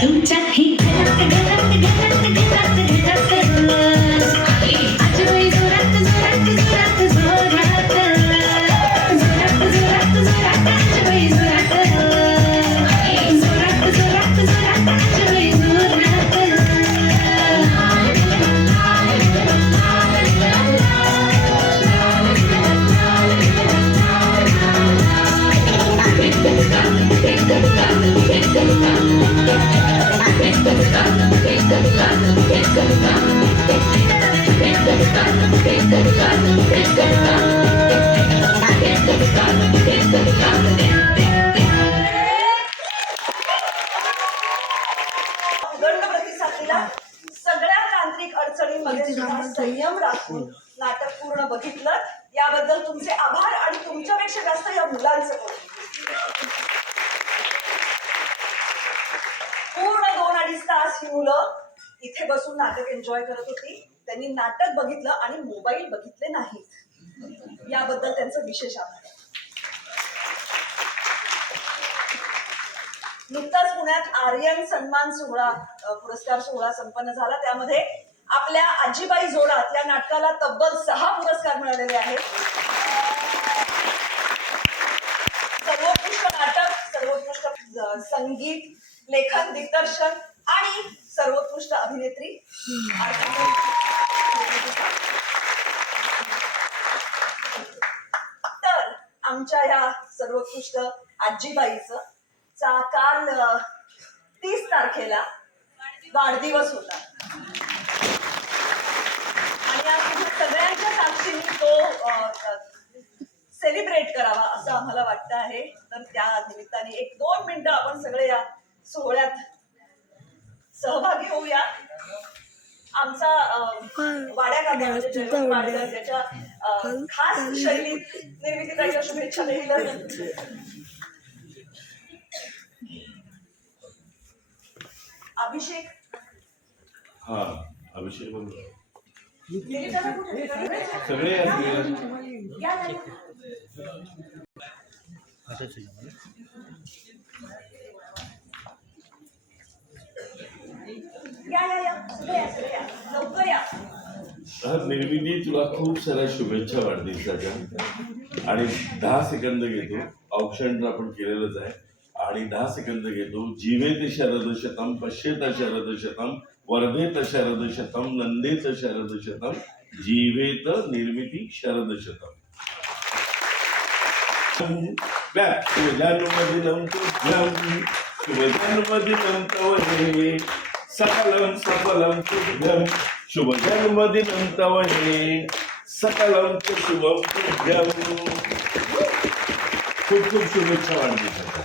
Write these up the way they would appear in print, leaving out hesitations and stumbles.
तुमच्या ही घरात घरात घरात घरात घरात आजोळी जोरात जोरात जोरात जोरात जोरात जोरात जोरात आजोळी जोरात जोरात जोरात जोरात आजोळी जोरात उदंड प्रतिसाद दिला. सगळ्या तांत्रिक अडचणींमध्ये सुद्धा संयम राखून नाटक पूर्ण बघितलं याबद्दल तुमचे आभार आणि तुमच्यापेक्षा जास्त या मुलांचं पूर्ण 2-2.5 तास ही मुलं इथे बसून नाटक एन्जॉय करत होती. त्यांनी नाटक बघितलं आणि मोबाईल बघितले नाहीत याबद्दल त्यांचं विशेष आभार. नुकताच पुण्यात आर्यन सन्मान सोहळा पुरस्कार सोहळा संपन्न झाला. त्यामध्ये आपल्या आजीबाई जोरात या नाटकाला तब्बल 6 पुरस्कार मिळालेले आहेत. सर्वोत्कृष्ट नाटक, सर्वोत्कृष्ट संगीत, लेखन, दिग्दर्शन आणि सर्वोत्कृष्ट अभिनेत्री. तर आमच्या या सर्वोत्कृष्ट आजीबाईचं काल 30 तारखेला वाढदिवस होता आणि आज सगळ्यांच्या साक्षीने तो सेलिब्रेट करावा असं आम्हाला वाटतं आहे. तर त्या निमित्ताने 1-2 मिनिटं आपण सगळे या सोहळ्यात सहभागी होऊया. आमचा वाड्या काका त्याच्या खास शैलीत निर्मितीच्या शुभेच्छा देखील. अभिषेक अभिषेक सगळे लवकर या. निर्मिती तुला खूप साऱ्या शुभेच्छा वाढदिवसाच्या. आणि 10 सेकंद घेतो. औक्षण आपण केलेलंच आहे आणि 10 सेकंद घेतो. जीवेत शरद शतम, पश्येत शरद शतम, वर्धेत शरद शतम, नंदेत शरद शतम, जीवेत निर्मिती शरद शतम. शुभजन्मदिनं तुभ्यं, शुभजन्मदिनं तव हे, सकलं सफलं तुभ्यं, शुभजन्मदिनं तव हे, सकलं च शुभं तुभ्यं. खूप खूप शुभेच्छा वाढदिवसाच्या.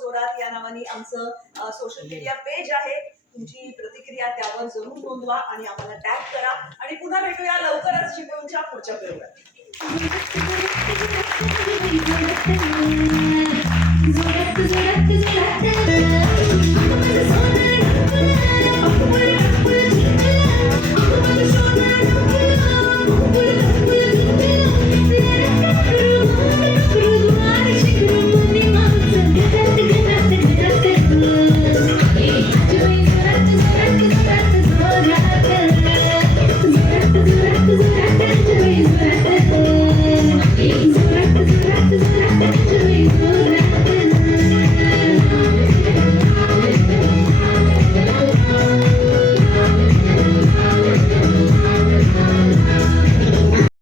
जोरात या नावाने आमचं सोशल मीडिया पेज आहे. तुमची प्रतिक्रिया त्यावर जरूर नोंदवा आणि आम्हाला टॅग करा. आणि पुन्हा भेटूया लवकरच शिकवूनच्या पुढच्या प्रयोगात.